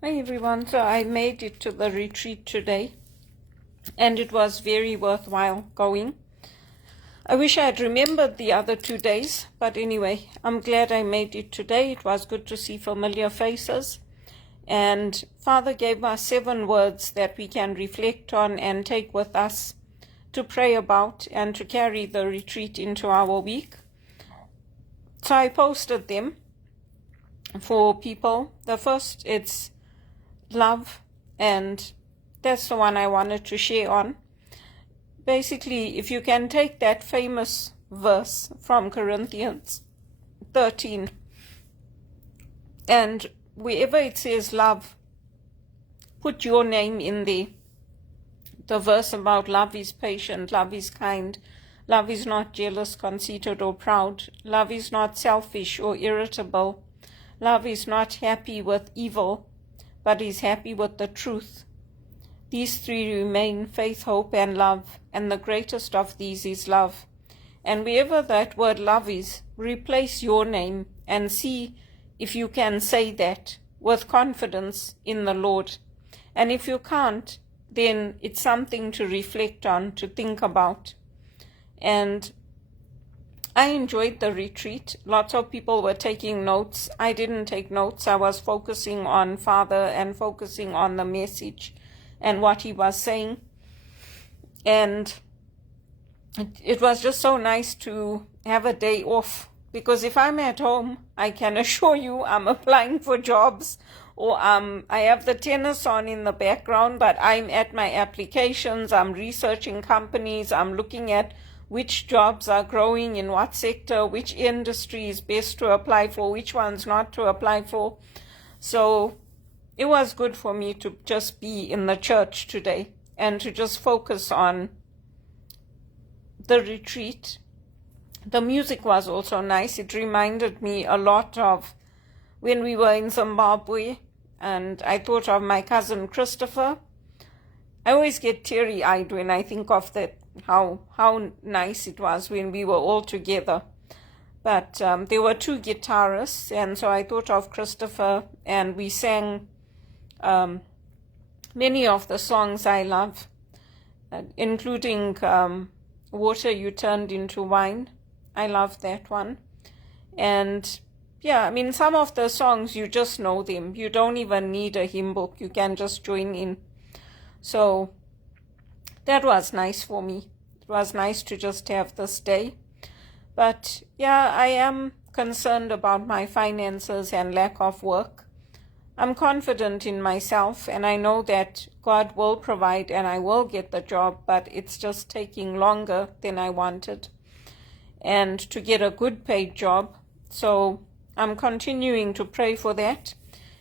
Hi everyone, so I made it to the retreat today and it was very worthwhile going. I wish I had remembered the other 2 days, but anyway, I'm glad I made it today. It was good to see familiar faces, and Father gave us 7 words that we can reflect on and take with us to pray about and to carry the retreat into our week. So I posted them for people. The first, it's love, and that's the one I wanted to share on. Basically, if you can take that famous verse from Corinthians 13, and wherever it says love, put your name in there. The verse about love is patient, love is kind, love is not jealous, conceited, or proud, love is not selfish or irritable, love is not happy with evil, but is happy with the truth. These 3 remain, faith, hope, and love, and the greatest of these is love. And wherever that word love is, replace your name and see if you can say that with confidence in the Lord. And if you can't, then it's something to reflect on, to think about. And I enjoyed the retreat. Lots of people were taking notes. I didn't take notes. I was focusing on Father and focusing on the message and what he was saying. And it was just so nice to have a day off, because if I'm at home, I can assure you I'm applying for jobs, or I have the tennis on in the background, but I'm at my applications, I'm researching companies, I'm looking at which jobs are growing in what sector, which industry is best to apply for, which ones not to apply for. So it was good for me to just be in the church today and to just focus on the retreat. The music was also nice. It reminded me a lot of when we were in Zimbabwe, and I thought of my cousin Christopher. I always get teary-eyed when I think of that, how nice it was when we were all together. But there were 2 guitarists, and so I thought of Christopher, and we sang many of the songs I love, including Water You Turned Into Wine. I love that one. And yeah, I mean, some of the songs, you just know them. You don't even need a hymn book. You can just join in. So that was nice for me. It was nice to just have this day. But yeah, I am concerned about my finances and lack of work. I'm confident in myself, and I know that God will provide and I will get the job, but it's just taking longer than I wanted, and to get a good paid job. So I'm continuing to pray for that.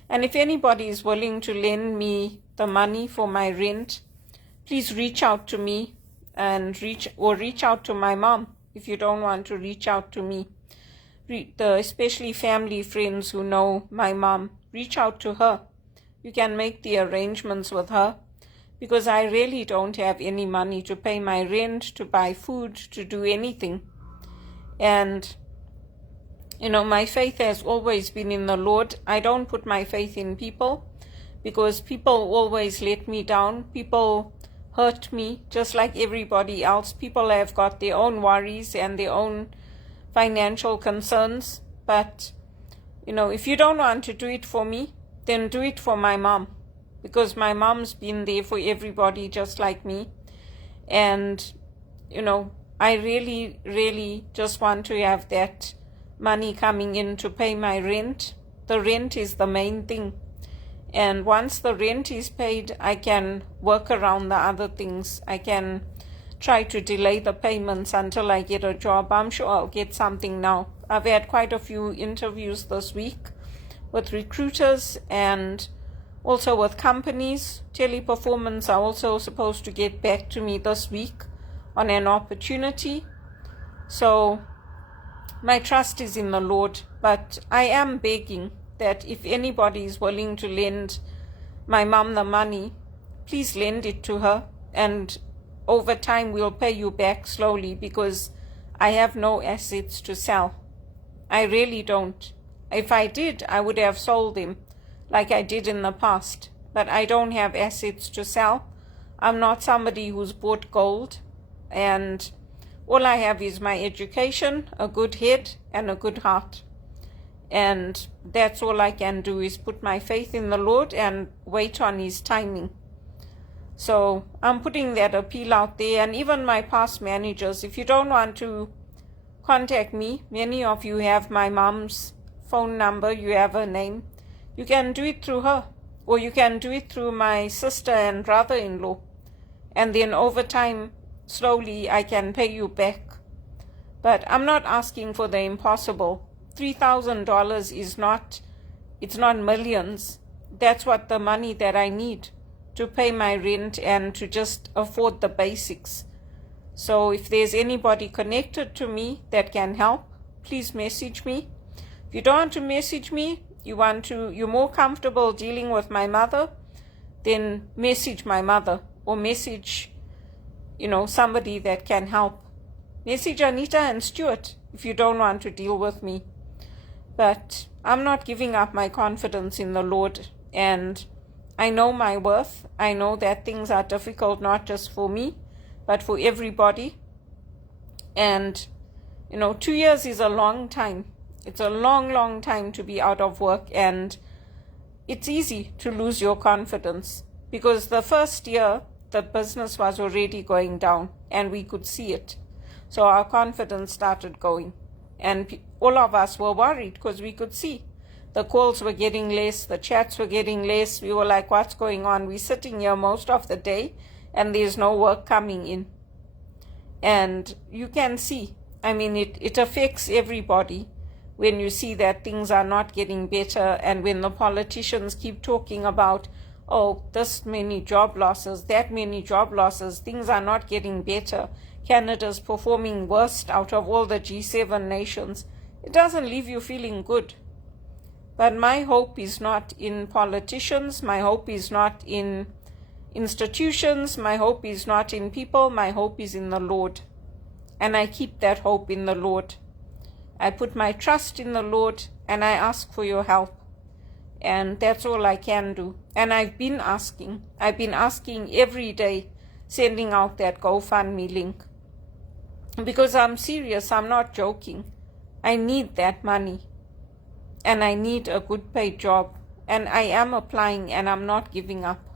And if anybody is willing to lend me the money for my rent, please reach out to me, and reach out to my mom if you don't want to reach out to me. Especially family friends who know my mom, reach out to her. You can make the arrangements with her, because I really don't have any money to pay my rent, to buy food, to do anything. And you know, my faith has always been in the Lord. I don't put my faith in people, because people always let me down. People hurt me just like everybody else. People have got their own worries and their own financial concerns. But you know, if you don't want to do it for me, then do it for my mom, because my mom's been there for everybody just like me. And you know, I really, really just want to have that money coming in to pay my rent. The rent is the main thing. And once the rent is paid, I can work around the other things. I can try to delay the payments until I get a job. I'm sure I'll get something now. I've had quite a few interviews this week with recruiters and also with companies. Teleperformance are also supposed to get back to me this week on an opportunity. So my trust is in the Lord, but I am begging that if anybody is willing to lend my mom the money, please lend it to her, and over time we'll pay you back slowly, because I have no assets to sell. I really don't. If I did, I would have sold them like I did in the past. But I don't have assets to sell. I'm not somebody who's bought gold, and all I have is my education, a good head, and a good heart. And that's all I can do, is put my faith in the Lord and wait on His timing. So I'm putting that appeal out there. And even my past managers, if you don't want to contact me, many of you have my mom's phone number, you have her name, you can do it through her, or you can do it through my sister and brother-in-law, and then over time, slowly, I can pay you back. But I'm not asking for the impossible. $3,000 is not, it's not millions. That's what the money that I need to pay my rent and to just afford the basics. So if there's anybody connected to me that can help, please message me. If you don't want to message me, you're more comfortable dealing with my mother, then message my mother, or message, somebody that can help. Message Anita and Stuart if you don't want to deal with me. But I'm not giving up my confidence in the Lord, and I know my worth. I know that things are difficult, not just for me, but for everybody. And 2 years is a long time. It's a long, long time to be out of work, and it's easy to lose your confidence, because the first year the business was already going down and we could see it. So our confidence started going, and all of us were worried because we could see the calls were getting less, the chats were getting less. We were like, what's going on? We're sitting here most of the day and there's no work coming in. And you can see, it affects everybody when you see that things are not getting better, and when the politicians keep talking about, this many job losses, that many job losses, things are not getting better. Canada's performing worst out of all the G7 nations. It doesn't leave you feeling good. But my hope is not in politicians. My hope is not in institutions. My hope is not in people. My hope is in the Lord. And I keep that hope in the Lord. I put my trust in the Lord, and I ask for your help. And that's all I can do. And I've been asking every day, sending out that GoFundMe link. Because I'm serious, I'm not joking. I need that money. And I need a good paid job. And I am applying, and I'm not giving up.